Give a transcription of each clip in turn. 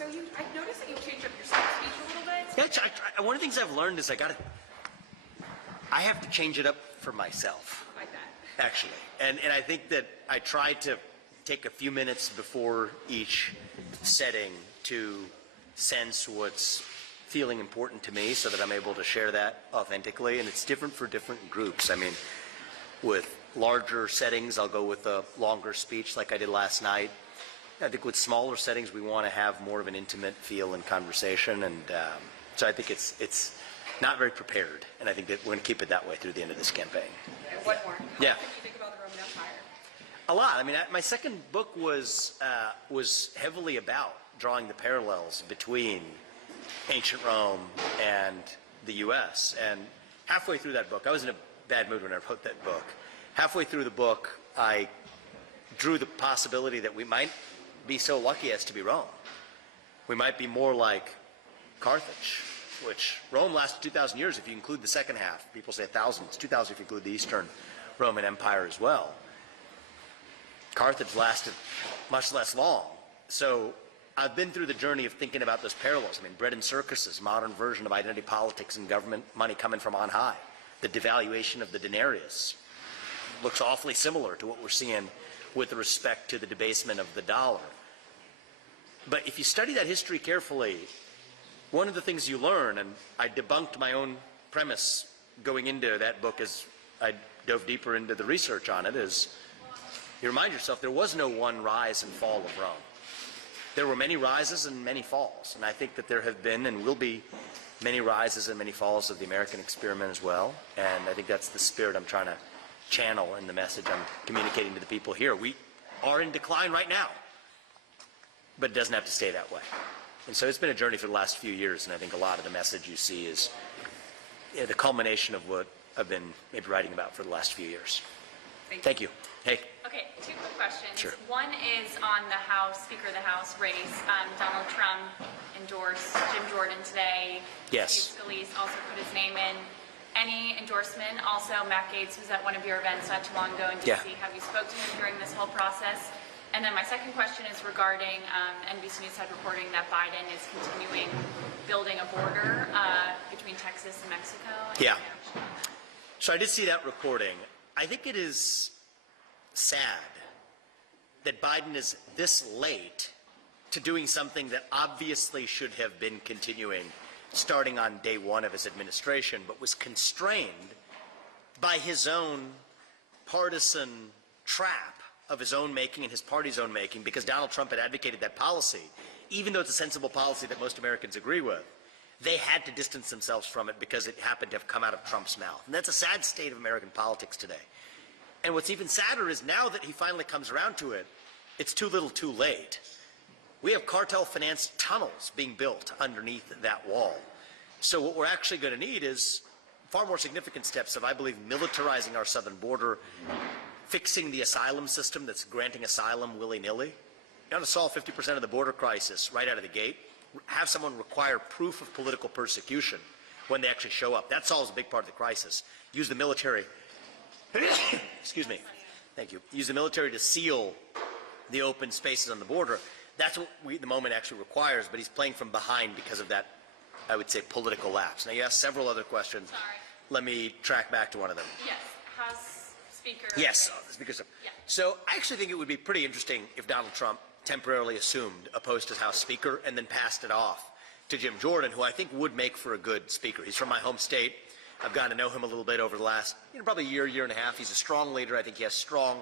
So I've noticed that you've changed up your speech a little bit. Yeah, one of the things I've learned is I have to change it up for myself. Like that. Actually, and I think that I try to take a few minutes before each setting to sense what's feeling important to me so that I'm able to share that authentically, and it's different for different groups. I mean, with larger settings, I'll go with a longer speech like I did last night. I think with smaller settings, we want to have more of an intimate feel and conversation, and so I think it's not very prepared, and I think that we're going to keep it that way through the end of this campaign. And what more? Yeah. What do you think about the Roman Empire? A lot. I mean, my second book was heavily about drawing the parallels between ancient Rome and the U.S. And halfway through that book, I was in a bad mood when I wrote that book. Halfway through the book, I drew the possibility that we might be so lucky as to be Rome. We might be more like Carthage, which Rome lasted 2,000 years if you include the second half. People say 1,000. It's 2,000 if you include the Eastern Roman Empire as well. Carthage lasted much less long. So I've been through the journey of thinking about those parallels. I mean, bread and circuses, modern version of identity politics and government money coming from on high. The devaluation of the denarius looks awfully similar to what we're seeing with respect to the debasement of the dollar. But if you study that history carefully, one of the things you learn, and I debunked my own premise going into that book as I dove deeper into the research on it, is you remind yourself there was no one rise and fall of Rome. There were many rises and many falls, and I think that there have been and will be many rises and many falls of the American experiment as well, and I think that's the spirit I'm trying to channel in the message I'm communicating to the people here. We are in decline right now, but it doesn't have to stay that way. And so it's been a journey for the last few years, and I think a lot of the message you see is the culmination of what I've been maybe writing about for the last few years. Thank you. Hey. Okay, two quick questions. Sure. One is on the House, Speaker of the House race. Donald Trump endorsed Jim Jordan today. Yes. Steve Scalise also put his name in. Any endorsement? Also, Matt Gaetz was at one of your events not too long ago in D.C. Yeah. Have you spoken to him during this whole process? And then my second question is regarding NBC News had reporting that Biden is continuing building a border between Texas and Mexico. Yeah. So I did see that reporting. I think it is sad that Biden is this late to doing something that obviously should have been continuing starting on day one of his administration, but was constrained by his own partisan trap of his own making and his party's own making, because Donald Trump had advocated that policy. Even though it's a sensible policy that most Americans agree with, they had to distance themselves from it because it happened to have come out of Trump's mouth. And that's a sad state of American politics today. And what's even sadder is now that he finally comes around to it, it's too little too late. We have cartel-financed tunnels being built underneath that wall. So what we're actually going to need is far more significant steps of, I believe, militarizing our southern border, fixing the asylum system that's granting asylum willy-nilly. You want to solve 50% of the border crisis right out of the gate, have someone require proof of political persecution when they actually show up. That solves a big part of the crisis. Use the military, excuse me, thank you, use the military to seal the open spaces on the border. That's what the moment actually requires, but he's playing from behind because of that, I would say, political lapse. Now, you asked several other questions. Sorry. Let me track back to one of them. Yes, House Speaker. Yes, Speaker. Yeah. So I actually think it would be pretty interesting if Donald Trump temporarily assumed a post as House Speaker and then passed it off to Jim Jordan, who I think would make for a good speaker. He's from my home state. I've gotten to know him a little bit over the last, probably year and a half. He's a strong leader. I think he has strong,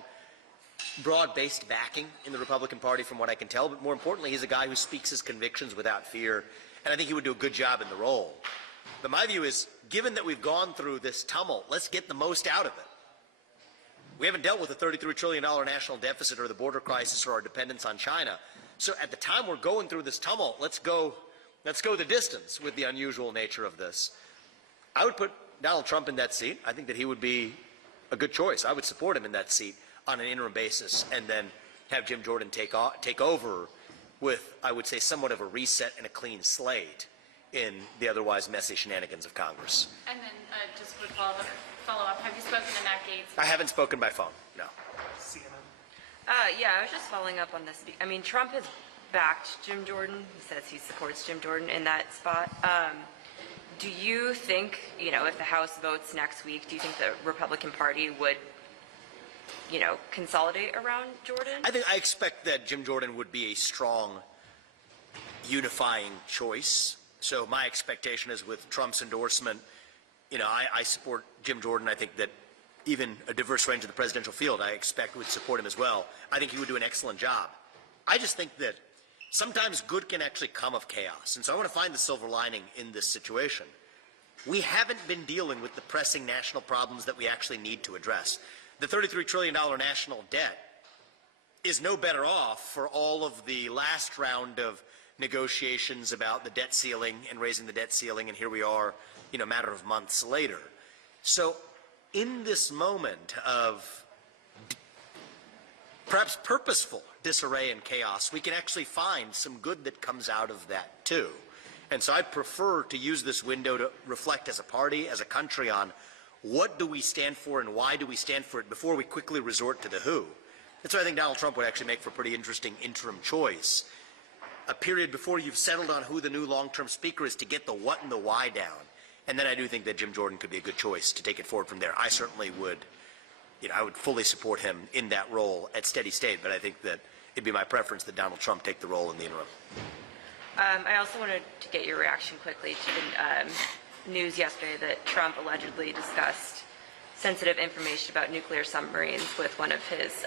broad-based backing in the Republican Party from what I can tell, but more importantly, he's a guy who speaks his convictions without fear, and I think he would do a good job in the role. But my view is, given that we've gone through this tumult, let's get the most out of it. We haven't dealt with a $33 trillion national deficit or the border crisis or our dependence on China. So at the time we're going through this tumult, let's go the distance with the unusual nature of this. I would put Donald Trump in that seat. I think that he would be a good choice. I would support him in that seat on an interim basis, and then have Jim Jordan take over with, I would say, somewhat of a reset and a clean slate in the otherwise messy shenanigans of Congress. And then just a quick follow-up. Have you spoken to Matt Gaetz? I haven't spoken by phone, no. Yeah, I was just following up on this. I mean, Trump has backed Jim Jordan. He says he supports Jim Jordan in that spot. Do you think, if the House votes next week, do you think the Republican Party would, consolidate around Jordan? I expect that Jim Jordan would be a strong unifying choice. So my expectation is with Trump's endorsement, I support Jim Jordan. I think that even a diverse range of the presidential field, I expect would support him as well. I think he would do an excellent job. I just think that sometimes good can actually come of chaos. And so I want to find the silver lining in this situation. We haven't been dealing with the pressing national problems that we actually need to address. The $33 trillion national debt is no better off for all of the last round of negotiations about the debt ceiling and raising the debt ceiling, and here we are, a matter of months later. So in this moment of perhaps purposeful disarray and chaos, we can actually find some good that comes out of that too. And so I prefer to use this window to reflect as a party, as a country, on what do we stand for and why do we stand for it before we quickly resort to the who. That's why I think Donald Trump would actually make for a pretty interesting interim choice. A period before you've settled on who the new long-term speaker is to get the what and the why down. And then I do think that Jim Jordan could be a good choice to take it forward from there. I certainly would, I would fully support him in that role at steady state, but I think that it'd be my preference that Donald Trump take the role in the interim. I also wanted to get your reaction quickly to the news yesterday that Trump allegedly discussed sensitive information about nuclear submarines with one of his,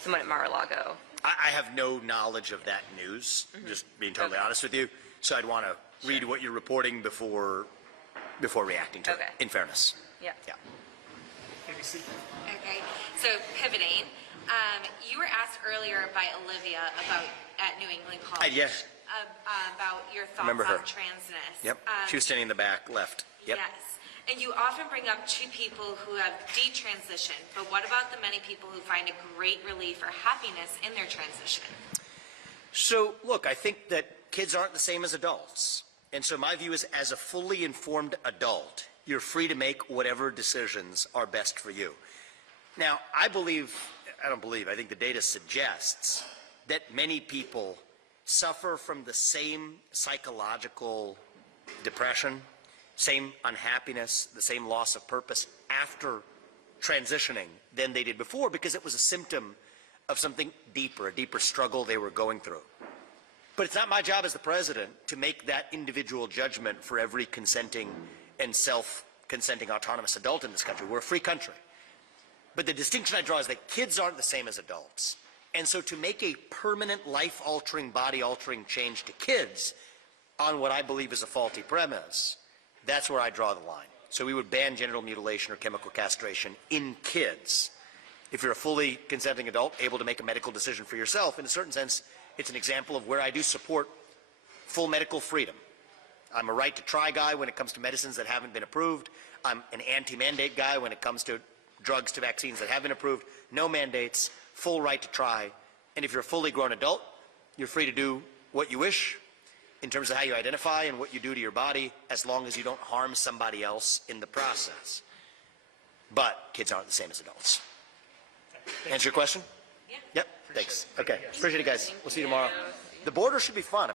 someone at Mar-a-Lago. I have no knowledge of that news, just being totally honest with you. So I'd want to read what you're reporting before reacting to it, in fairness. Yeah. Okay, so pivoting, you were asked earlier by Olivia at New England College. Yeah. About your thoughts Remember her. on transness. Yep. She was standing in the back left. Yep. Yes. And you often bring up two people who have detransitioned, but what about the many people who find a great relief or happiness in their transition? So, look, I think that kids aren't the same as adults. And so my view is, as a fully informed adult, you're free to make whatever decisions are best for you. Now, I think the data suggests that many people suffer from the same psychological depression, same unhappiness, the same loss of purpose after transitioning than they did before, because it was a symptom of something deeper, a deeper struggle they were going through. But it's not my job as the president to make that individual judgment for every consenting and self-consenting autonomous adult in this country. We're a free country. But the distinction I draw is that kids aren't the same as adults. And so to make a permanent life-altering, body-altering change to kids on what I believe is a faulty premise, that's where I draw the line. So we would ban genital mutilation or chemical castration in kids. If you're a fully consenting adult, able to make a medical decision for yourself, in a certain sense, it's an example of where I do support full medical freedom. I'm a right to try guy when it comes to medicines that haven't been approved. I'm an anti-mandate guy when it comes to drugs to vaccines that have been approved. No mandates, full right to try. And if you're a fully grown adult, you're free to do what you wish in terms of how you identify and what you do to your body, as long as you don't harm somebody else in the process. But kids aren't the same as adults. Answer your question? Yeah. Yep, thanks. Okay, appreciate it, guys. We'll see you tomorrow. The border should be fun.